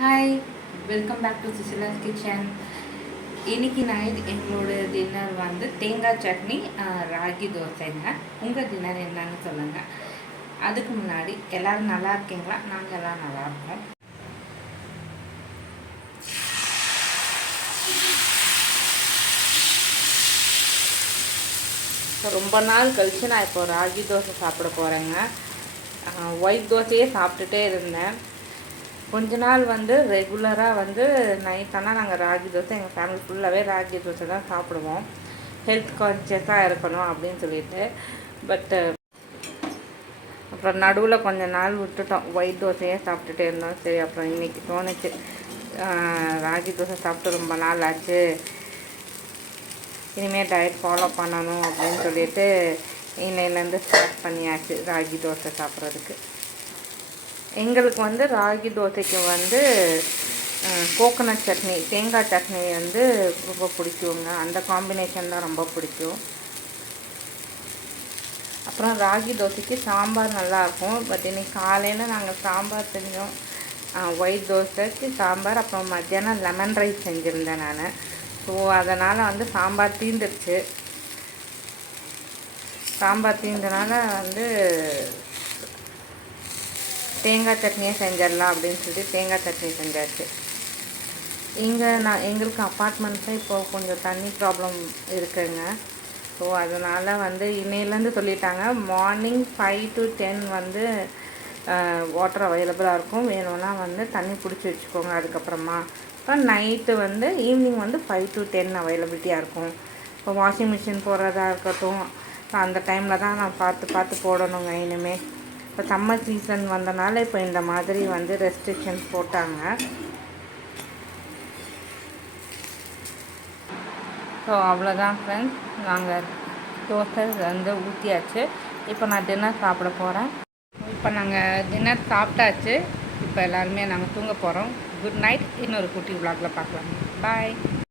Hi welcome back to Susila's kitchen இன்னைக்கு night எங்களோட dinner வந்து தேங்காய் சட்னி ராகி தோசைங்க. உங்கள் டின்னர் என்னன்னு சொல்லுங்கள் அதுக்கு முன்னாடி எல்லோரும் நல்லா இருக்கீங்களா? நாங்கள் எல்லாம் நல்லா இருக்கோம். இப்போ ரொம்ப நாள் கழித்து நான் இப்போ ராகி தோசை சாப்பிட போகிறேங்க ஒயிட் தோசையே சாப்பிட்டுட்டே இருந்தேன். கொஞ்ச நாள் வந்து ரெகுலராக வந்து நைட் ஆனால் நாங்கள் ராகி தோசை எங்கள் ஃபேமிலி ஃபுல்லாகவே ராகி தோசை தான் சாப்பிடுவோம். ஹெல்த் கான்சியஸாக இருக்கணும் அப்படின்னு சொல்லிட்டு. பட்டு அப்புறம் நடுவில் கொஞ்ச நாள் விட்டுட்டோம். ஒயிட் தோசையே சாப்பிட்டுட்டே இருந்தோம். சரி அப்புறம் இன்னைக்கு தோணுச்சு. ராகி தோசை சாப்பிட்டு ரொம்ப நாள் ஆச்சு. இனிமேல் டயட் ஃபாலோ பண்ணணும் அப்படின்னு சொல்லிட்டு இன்னையிலேருந்து ஸ்டார்ட் பண்ணியாச்சு ராகி தோசை சாப்பிட்றதுக்கு. எங்களுக்கு வந்து ராகி தோசைக்கு வந்து கோகோனட் சட்னி தேங்காய் சட்னி வந்து ரொம்ப பிடிக்குங்க. அந்த காம்பினேஷன் தான் ரொம்ப பிடிக்கும். அப்புறம் ராகி தோசைக்கு சாம்பார் நல்லாயிருக்கும் பட் இன்னைக்கு காலையில் நாங்கள் சாம்பார் செஞ்சோம். ஒயிட் தோசைக்கு சாம்பார் அப்புறம் மத்தியானம் லெமன் ரைஸ் செஞ்சுருந்தேன் நான். ஸோ அதனால் வந்து சாம்பார் தீந்துருச்சு. சாம்பார் தீந்தனால வந்து தேங்காய் சட்னியே செஞ்சிடலாம் அப்படின்னு சொல்லி தேங்காய் சட்னி செஞ்சாச்சு. இங்கே நான் எங்களுக்கு அப்பார்ட்மெண்ட்ஸில் இப்போ கொஞ்சம் தண்ணி ப்ராப்ளம் இருக்குங்க. ஸோ அதனால் வந்து இன்னையிலேருந்து சொல்லிட்டாங்க மார்னிங் ஃபைவ் டு டென் வந்து வாட்டர் அவைலபிளாக இருக்கும். வேணும்னா வந்து தண்ணி பிடிச்சி வச்சுக்கோங்க அதுக்கப்புறமா. அப்புறம் நைட்டு வந்து ஈவினிங் வந்து ஃபைவ் டு டென் அவைலபிலிட்டியாக இருக்கும். இப்போ வாஷிங் மிஷின் போடுறதா இருக்கட்டும் அந்த டைமில் தான் நான் பார்த்து பார்த்து போடணுங்க இனிமேல் இப்போ சம்மர் சீசன் வந்தனால இப்போ இந்த மாதிரி வந்து ரெஸ்ட்ரிக்ஷன்ஸ் போட்டாங்க. ஸோ அவ்வளோதான் ஃப்ரெண்ட்ஸ் நாங்கள் தோசை வந்து ஊற்றியாச்சு இப்போ நான் டின்னர் சாப்பிட போகிறேன் இப்போ நாங்கள் டின்னர் சாப்பிட்டாச்சு. இப்போ எல்லாருமே நாங்கள் தூங்க போகிறோம் குட் நைட் இன்னொரு குட்டி விளாக்ல பார்க்கலாம். பாய்